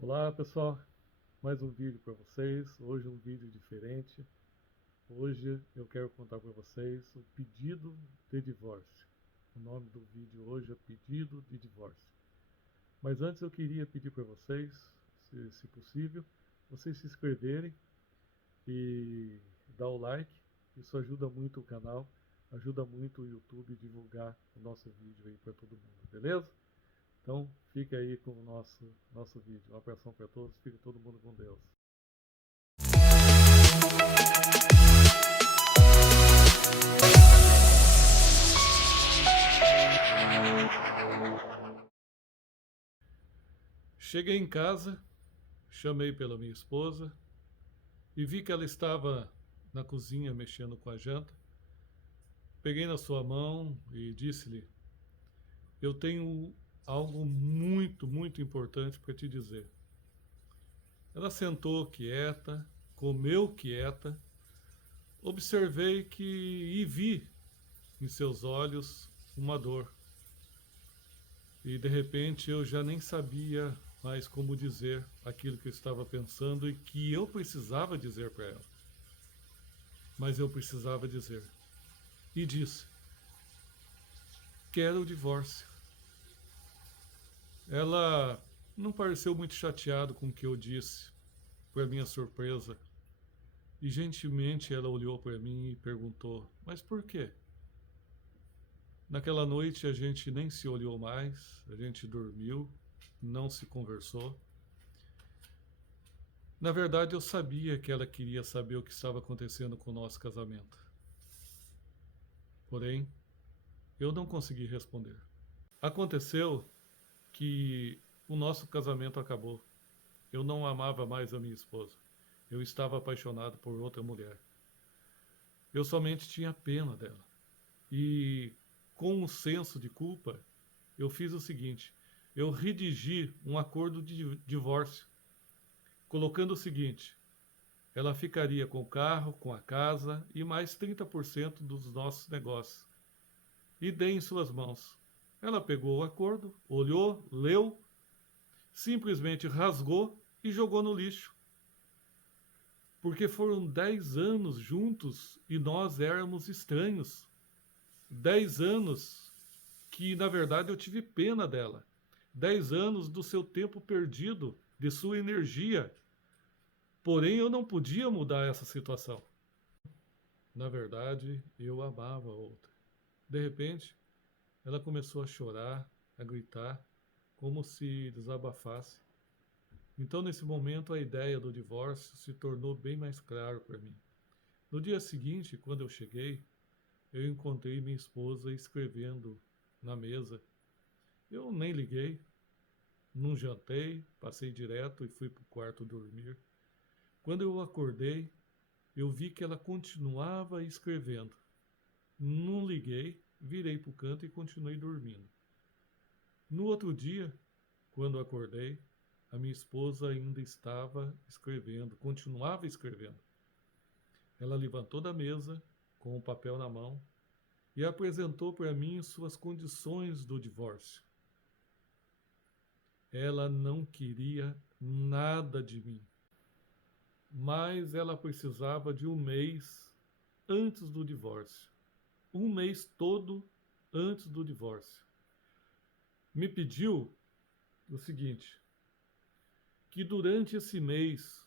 Olá pessoal, mais um vídeo para vocês. Hoje um vídeo diferente. Hoje eu quero contar para vocês o pedido de divórcio. O nome do vídeo hoje é Pedido de Divórcio. Mas antes eu queria pedir para vocês, se possível, vocês se inscreverem e dar o like. Isso ajuda muito o canal, ajuda muito o YouTube a divulgar o nosso vídeo aí para todo mundo, beleza? Então, fica aí com o nosso vídeo. Um abração para todos, fica todo mundo com Deus. Cheguei em casa, chamei pela minha esposa e vi que ela estava na cozinha mexendo com a janta. Peguei na sua mão e disse-lhe: eu tenho algo muito importante para te dizer. Ela sentou quieta, comeu quieta. Observei que e vi em seus olhos uma dor. E de repente eu já nem sabia mais como dizer aquilo que eu estava pensando e que eu precisava dizer para ela. Mas eu precisava dizer. E disse: quero o divórcio. Ela não pareceu muito chateada com o que eu disse, para minha surpresa. E gentilmente ela olhou para mim e perguntou: mas por quê? Naquela noite a gente nem se olhou mais, a gente dormiu, não se conversou. Na verdade, eu sabia que ela queria saber o que estava acontecendo com o nosso casamento. Porém, eu não consegui responder. Aconteceu que o nosso casamento acabou. Eu não amava mais a minha esposa. Eu estava apaixonado por outra mulher. Eu somente tinha pena dela. E, com um senso de culpa, eu fiz o seguinte: eu redigi um acordo de divórcio, colocando o seguinte: ela ficaria com o carro, com a casa e mais 30% dos nossos negócios. E dei em suas mãos. Ela pegou o acordo, olhou, leu, simplesmente rasgou e jogou no lixo. Porque foram 10 anos juntos e nós éramos estranhos. 10 anos que, na verdade, eu tive pena dela. 10 anos do seu tempo perdido, de sua energia. Porém, eu não podia mudar essa situação. Na verdade, eu amava a outra. De repente, ela começou a chorar, a gritar, como se desabafasse. Então, nesse momento, a ideia do divórcio se tornou bem mais claro para mim. No dia seguinte, quando eu cheguei, eu encontrei minha esposa escrevendo na mesa. Eu nem liguei, não jantei, passei direto e fui para o quarto dormir. Quando eu acordei, eu vi que ela continuava escrevendo. Não liguei, virei para o canto e continuei dormindo. No outro dia, quando acordei, a minha esposa ainda estava escrevendo, continuava escrevendo. Ela levantou da mesa, com o papel na mão, e apresentou para mim suas condições do divórcio. Ela não queria nada de mim, mas ela precisava de um mês antes do divórcio. Um mês todo antes do divórcio. Me pediu o seguinte: que durante esse mês,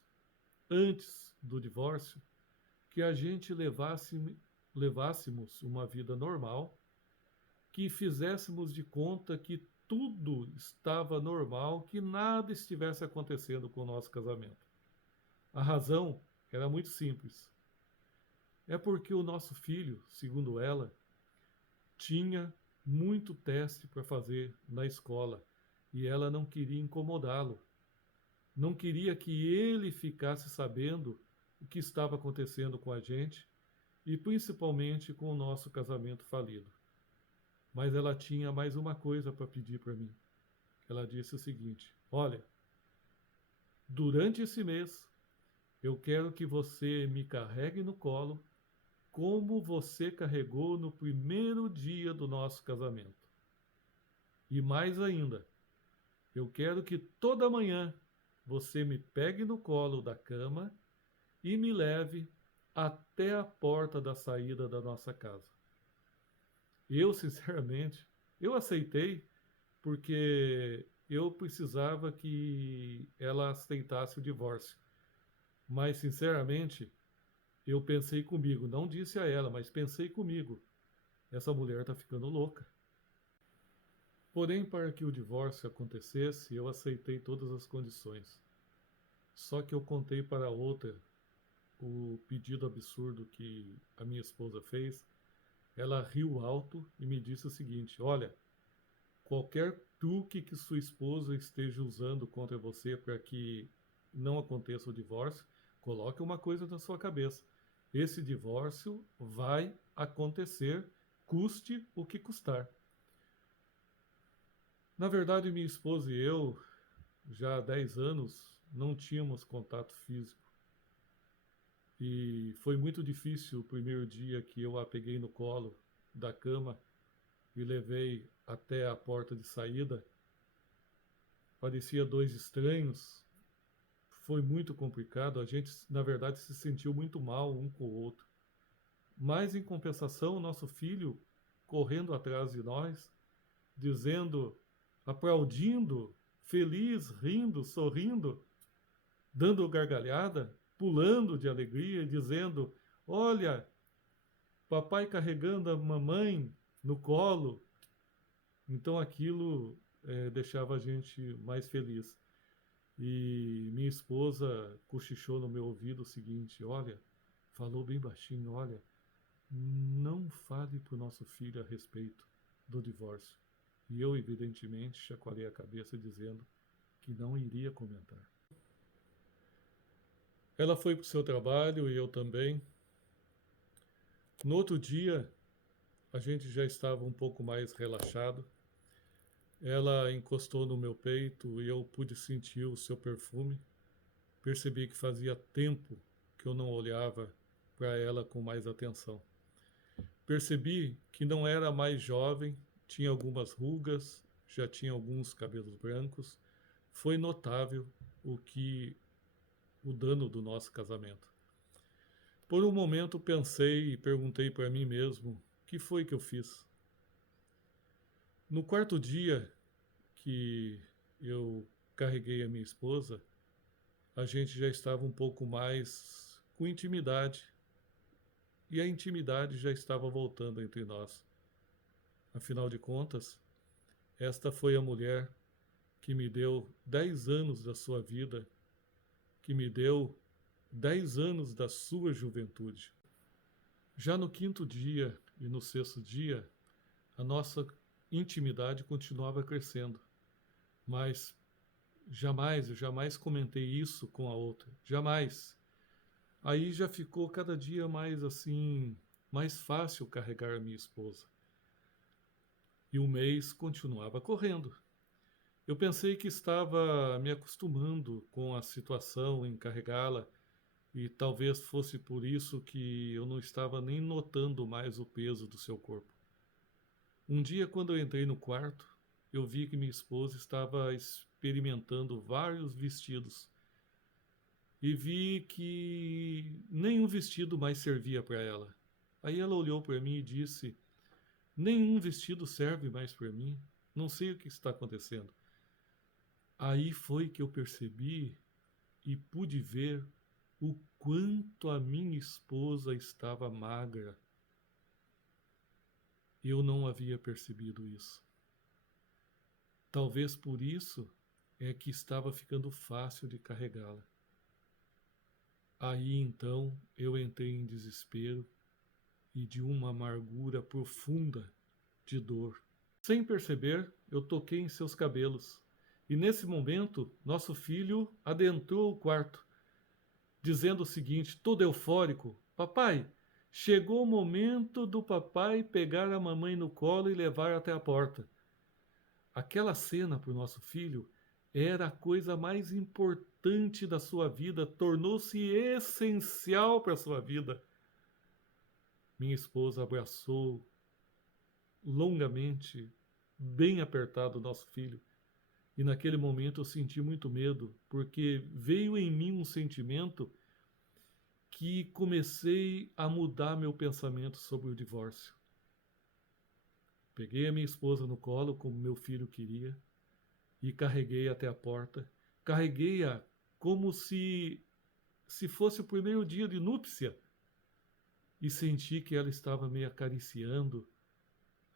antes do divórcio, que a gente levássemos uma vida normal, que fizéssemos de conta que tudo estava normal, que nada estivesse acontecendo com o nosso casamento. A razão era muito simples. É porque o nosso filho, segundo ela, tinha muito teste para fazer na escola e ela não queria incomodá-lo. Não queria que ele ficasse sabendo o que estava acontecendo com a gente e principalmente com o nosso casamento falido. Mas ela tinha mais uma coisa para pedir para mim. Ela disse o seguinte: olha, durante esse mês eu quero que você me carregue no colo como você carregou no primeiro dia do nosso casamento. E mais ainda, eu quero que toda manhã você me pegue no colo da cama e me leve até a porta da saída da nossa casa. Eu, sinceramente, eu aceitei porque eu precisava que ela aceitasse o divórcio. Mas, sinceramente, eu pensei comigo, não disse a ela, mas pensei comigo, essa mulher está ficando louca. Porém, para que o divórcio acontecesse, eu aceitei todas as condições. Só que eu contei para outra o pedido absurdo que a minha esposa fez. Ela riu alto e me disse o seguinte: olha, qualquer truque que sua esposa esteja usando contra você para que não aconteça o divórcio, coloque uma coisa na sua cabeça. Esse divórcio vai acontecer, custe o que custar. Na verdade, minha esposa e eu, já há 10 anos, não tínhamos contato físico. E foi muito difícil o primeiro dia que eu a peguei no colo da cama e levei até a porta de saída. Parecia dois estranhos. Foi muito complicado. A gente, na verdade, se sentiu muito mal um com o outro. Mas, em compensação, o nosso filho correndo atrás de nós, dizendo, aplaudindo, feliz, rindo, sorrindo, dando gargalhada, pulando de alegria, dizendo: olha, papai carregando a mamãe no colo. Então aquilo deixava a gente mais feliz. E minha esposa cochichou no meu ouvido o seguinte: olha, falou bem baixinho, olha, não fale para o nosso filho a respeito do divórcio. E eu, evidentemente, chacoalhei a cabeça dizendo que não iria comentar. Ela foi para o seu trabalho e eu também. No outro dia, a gente já estava um pouco mais relaxado. Ela encostou no meu peito e eu pude sentir o seu perfume. Percebi que fazia tempo que eu não olhava para ela com mais atenção. Percebi que não era mais jovem, tinha algumas rugas, já tinha alguns cabelos brancos. Foi notável o dano do nosso casamento. Por um momento pensei e perguntei para mim mesmo: o que foi que eu fiz? No quarto dia que eu carreguei a minha esposa, a gente já estava um pouco mais com intimidade. E a intimidade já estava voltando entre nós. Afinal de contas, esta foi a mulher que me deu 10 anos da sua vida, que me deu 10 anos da sua juventude. Já no quinto dia e no sexto dia, a nossa intimidade continuava crescendo. Mas eu jamais comentei isso com a outra. Jamais. Aí já ficou cada dia mais assim, mais fácil carregar a minha esposa. E o mês continuava correndo. Eu pensei que estava me acostumando com a situação em carregá-la e talvez fosse por isso que eu não estava nem notando mais o peso do seu corpo. Um dia, quando eu entrei no quarto, eu vi que minha esposa estava experimentando vários vestidos e vi que nenhum vestido mais servia para ela. Aí ela olhou para mim e disse: nenhum vestido serve mais para mim, não sei o que está acontecendo. Aí foi que eu percebi e pude ver o quanto a minha esposa estava magra. Eu não havia percebido isso. Talvez por isso é que estava ficando fácil de carregá-la. Aí então eu entrei em desespero e de uma amargura profunda de dor. Sem perceber, eu toquei em seus cabelos. E nesse momento, nosso filho adentrou o quarto, dizendo o seguinte, todo eufórico: papai, chegou o momento do papai pegar a mamãe no colo e levar até a porta. Aquela cena para o nosso filho era a coisa mais importante da sua vida, tornou-se essencial para a sua vida. Minha esposa abraçou longamente, bem apertado, o nosso filho E naquele momento eu senti muito medo, porque veio em mim um sentimento que comecei a mudar meu pensamento sobre o divórcio. Peguei a minha esposa no colo, como meu filho queria, e carreguei até a porta. Carreguei-a como se fosse o primeiro dia de núpcia, e senti que ela estava me acariciando,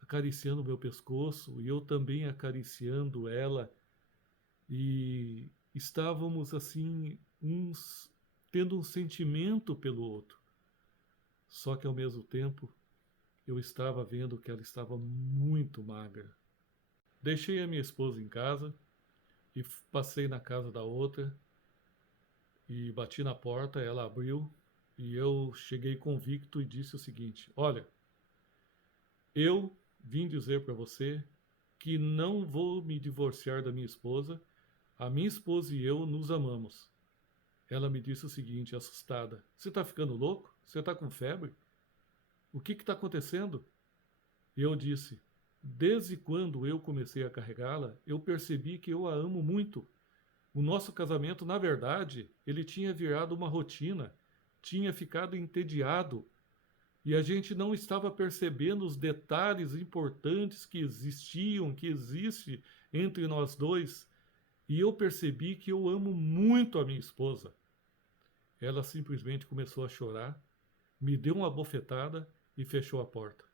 acariciando meu pescoço, e eu também acariciando ela, e estávamos assim, uns tendo um sentimento pelo outro. Só que ao mesmo tempo, eu estava vendo que ela estava muito magra. Deixei a minha esposa em casa e passei na casa da outra e bati na porta, ela abriu e eu cheguei convicto e disse o seguinte: olha, eu vim dizer para você que não vou me divorciar da minha esposa. A minha esposa e eu nos amamos. Ela me disse o seguinte, assustada: você está ficando louco? Você está com febre? O que está acontecendo? E eu disse: desde quando eu comecei a carregá-la, eu percebi que eu a amo muito. O nosso casamento, na verdade, ele tinha virado uma rotina, tinha ficado entediado, e a gente não estava percebendo os detalhes importantes que existiam, que existe entre nós dois. E eu percebi que eu amo muito a minha esposa. Ela simplesmente começou a chorar, me deu uma bofetada e fechou a porta.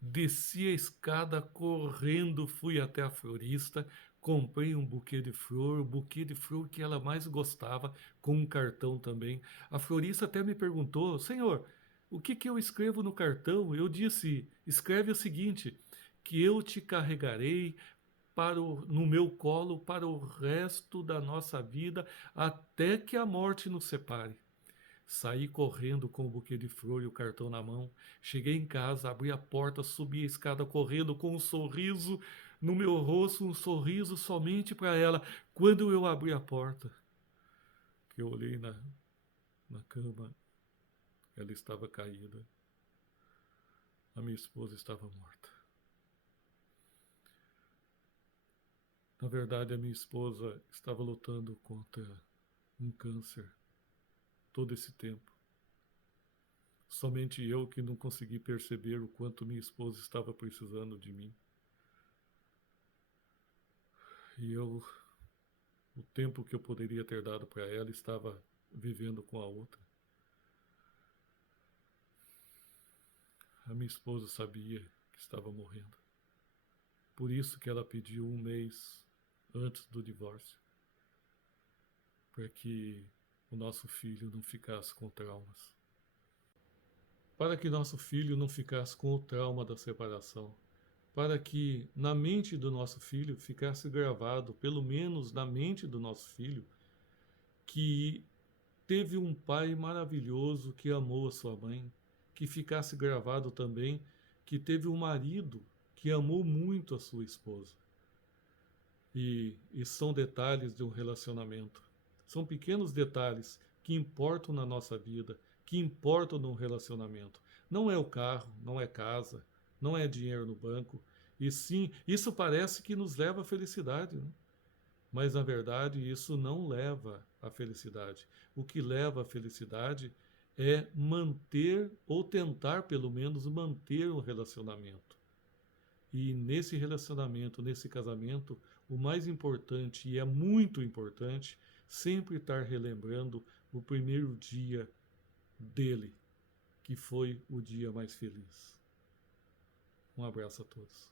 Desci a escada correndo, fui até a florista, comprei um buquê de flor, o buquê de flor que ela mais gostava, com um cartão também. A florista até me perguntou: senhor, o que eu escrevo no cartão? Eu disse: escreve o seguinte, que eu te carregarei no meu colo para o resto da nossa vida, até que a morte nos separe. Saí correndo com o buquê de flor e o cartão na mão. Cheguei em casa, abri a porta, subi a escada correndo com um sorriso no meu rosto, um sorriso somente para ela. Quando eu abri a porta, que eu olhei na cama, ela estava caída. A minha esposa estava morta. Na verdade, a minha esposa estava lutando contra um câncer todo esse tempo. Somente eu que não consegui perceber o quanto minha esposa estava precisando de mim. E eu, o tempo que eu poderia ter dado para ela, estava vivendo com a outra. A minha esposa sabia que estava morrendo. Por isso que ela pediu um mês antes do divórcio, para que o nosso filho não ficasse com traumas. Para que nosso filho não ficasse com o trauma da separação. Para que na mente do nosso filho ficasse gravado, pelo menos na mente do nosso filho, que teve um pai maravilhoso que amou a sua mãe, que ficasse gravado também que teve um marido que amou muito a sua esposa. E são detalhes de um relacionamento. São pequenos detalhes que importam na nossa vida, que importam num relacionamento. Não é o carro, não é casa, não é dinheiro no banco. E sim, isso parece que nos leva à felicidade, né? Mas na verdade isso não leva à felicidade. O que leva à felicidade é manter ou tentar pelo menos manter um relacionamento. E nesse relacionamento, nesse casamento, o mais importante, e é muito importante, sempre estar relembrando o primeiro dia dele, que foi o dia mais feliz. Um abraço a todos.